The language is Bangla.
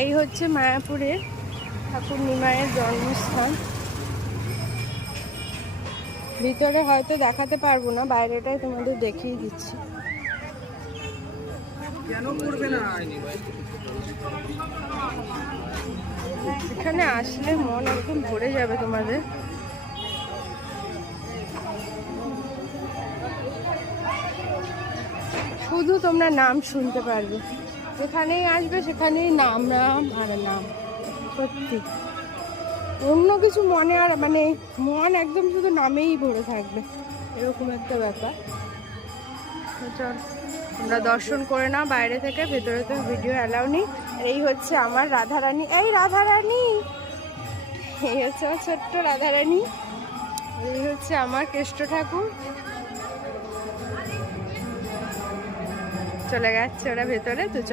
এই হচ্ছে মায়াপুরের ঠাকুর নিমাইয়ের জন্মস্থান। ভিতরে হয়তো দেখাতে পারবো না, বাইরেটাই তোমাদের দেখিয়ে দিচ্ছি। এখানে আসলে মন একদম ভরে যাবে তোমাদের। শুধু তোমরা নাম শুনতে পারবে, যেখানেই আসবে সেখানেই নাম নাম আর নাম। সত্যি অন্য কিছু মনে আর মানে মন একদম শুধু নামেই ভরে থাকবে, এরকম একটা ব্যাপার। চল তোমরা দর্শন করে নাও বাইরে থেকে, ভেতরে তো ভিডিও অ্যালাউ নেই। এই হচ্ছে আমার রাধারানী, এই রাধারানী, এই হচ্ছে আমার ছোট্ট রাধারানী, এই হচ্ছে আমার কেষ্ট ঠাকুর। চলে গেছে ওরা ভেতরে, তো চল।